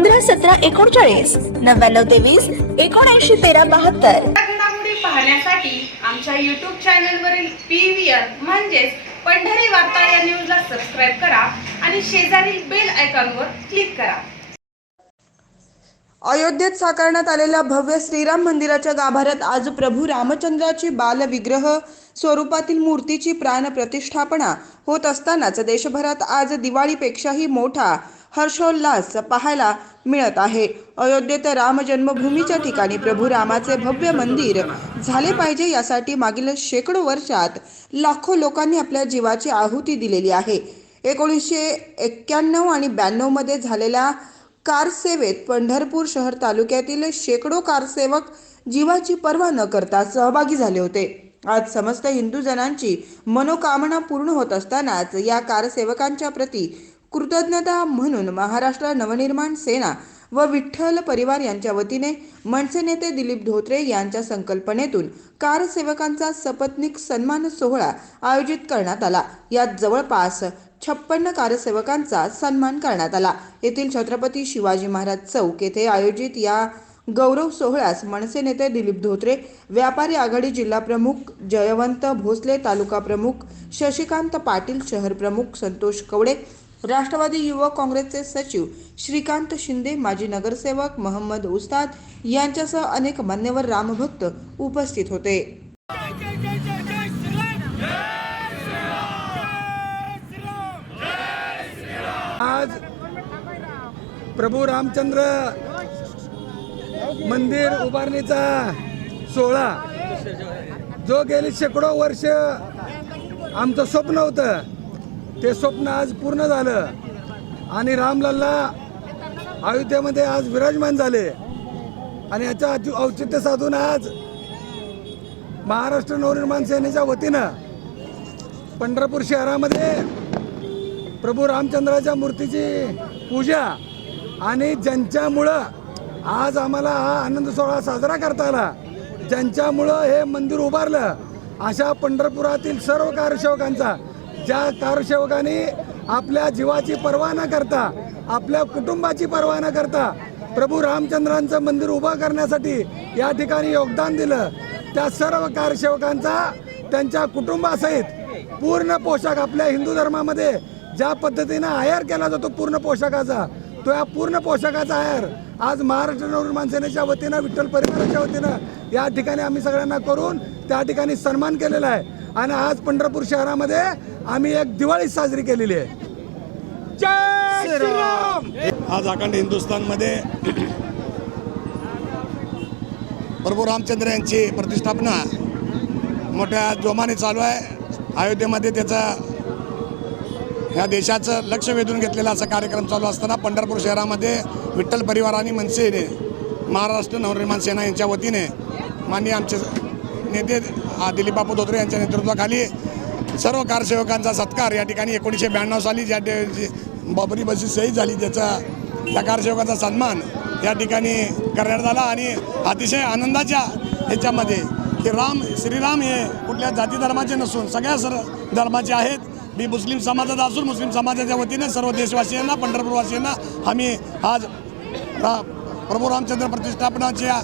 पंधरा सतरा एकोणचाळीस नव्याण्णव तेवीस एकोणऐंशी तेरा बहात्तर. घडामोडी पाहण्यासाठी आमच्या यूट्यूब चॅनलवरील पी व्ही आर म्हणजेच पंढरी वार्ता या न्यूजला सबस्क्राईब करा आणि शेजारील बेल आयकॉनवर क्लिक करा. अयोध्येत साकारण्यात आलेल्या भव्य श्रीराम मंदिराच्या गाभाऱ्यात आज प्रभू रामचंद्राची बालविग्रह स्वरूपातील मूर्तीची प्राण प्रतिष्ठापना होत असतानाच देशभरात आज दिवाळीपेक्षाही मोठा हर्षोल्लास पाहायला मिळत आहे. अयोध्येत राम जन्मभूमीच्या ठिकाणी प्रभू रामाचे भव्य मंदिर झाले पाहिजे यासाठी मागील शेकडो वर्षात लाखो लोकांनी आपल्या जीवाची आहुती दिलेली आहे. एकोणीसशे एक्क्याण्णव आणि ब्याण्णवमध्ये झालेल्या कारसेवेत पंढरपूर शहर तालुक्यातील शेकडो कारसेवक जीवाची पर्वा न करता सहभागी झाले होते. आज समस्त हिंदू जनांची मनोकामना पूर्ण होत असतानाच या कारसेवकांच्या प्रती कृतज्ञता म्हणून महाराष्ट्र नवनिर्माण सेना व विठ्ठल परिवार यांच्या वतीने मनसे नेते दिलीप धोत्रे यांच्या संकल्पनेतून कारसेवकांचा सपत्निक सन्मान सोहळा आयोजित करण्यात आला. यात जवळपास छप्पन्न कारसेवकांचा सन्मान करण्यात आला. येथील छत्रपती शिवाजी महाराज चौक येथे आयोजित या गौरव सोहळ्यास मनसे नेते दिलीप धोत्रे व्यापारी आघाडी जिल्हा प्रमुख जयवंत भोसले तालुका प्रमुख शशिकांत पाटील शहर प्रमुख संतोष कवडे राष्ट्रवादी युवक काँग्रेसचे सचिव श्रीकांत शिंदे माजी नगरसेवक मोहम्मद उस्ताद यांच्यासह अनेक मान्यवर रामभक्त उपस्थित होते. आज प्रभू रामचंद्र मंदिर उभारणीचा सोहळा जो गेली शेकडो वर्ष आमचं स्वप्न होतं. ते स्वप्न आज पूर्ण झालं. आणि रामलल्ला अयोध्येमध्ये आज विराजमान झाले. आणि याचं औचित्य साधून आज महाराष्ट्र नवनिर्माण सेनेच्या वतीनं पंढरपूर शहरामध्ये प्रभू रामचंद्राच्या मूर्तीची पूजा आणि ज्यांच्यामुळं आज आम्हाला हा आनंद सोहळा साजरा करता आला ज्यांच्यामुळं हे मंदिर उभारलं अशा पंढरपुरातील सर्व कारसेवकांचा ज्या कारसेवकांनी आपल्या जीवाची पर्वा न करता आपल्या कुटुंबाची पर्वा न करता प्रभू रामचंद्रांचं मंदिर उभं करण्यासाठी या ठिकाणी योगदान दिलं त्या सर्व कारसेवकांचा त्यांच्या कुटुंबासहित पूर्ण पोशाख आपल्या हिंदू धर्मामध्ये ज्या पद्धतीनं आयर केला जातो पूर्ण पोशाखाचा तो या पूर्ण पोशाखाचा आयर आज महाराष्ट्र नवनिर्माण सेनेच्या वतीनं विठ्ठल परिवाराच्या वतीनं या ठिकाणी आम्ही सगळ्यांना करून त्या ठिकाणी सन्मान केलेला आहे. आणि आज पंढरपूर शहरामध्ये आम्ही एक दिवाळी साजरी केलेली आहे. आज अखंड हिंदुस्थानमध्ये प्रभू रामचंद्र यांची प्रतिष्ठापना मोठ्या जोमाने चालू आहे. अयोध्येमध्ये त्याचा ह्या देशाचं लक्ष वेधून घेतलेला असा कार्यक्रम चालू असताना पंढरपूर शहरामध्ये विठ्ठल परिवार आणि मनसेने महाराष्ट्र नवनिर्माण सेना यांच्या वतीने माननीय आमचे नेते दिलीपबापू धोत्रे यांच्या नेतृत्वाखाली सर्व कारसेवकांचा सत्कार या ठिकाणी एकोणीसशे ब्याण्णव साली ज्या बाबरी बसी शहीद झाली त्याचा त्या कारसेवकाचा सन्मान या ठिकाणी करण्यात आला आणि अतिशय आनंदाच्या ह्याच्यामध्ये की राम श्रीराम हे कुठल्या जाती धर्माचे नसून सगळ्या सर धर्माचे आहेत. मी मुस्लिम समाजाचा असून मुस्लिम समाजाच्या वतीने सर्व देशवासियांना पंढरपूरवासियांना आम्ही आज रा प्रभू रामचंद्र प्रतिष्ठापनाच्या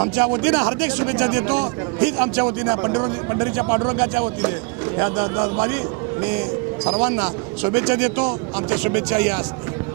आमच्या वतीनं हार्दिक शुभेच्छा देतो. हीच आमच्या वतीनं पंढर पंढरीच्या पांडुरंगाच्या वतीने या द- दरबारी मी सर्वांना शुभेच्छा देतो. आमच्या शुभेच्छा या असतील.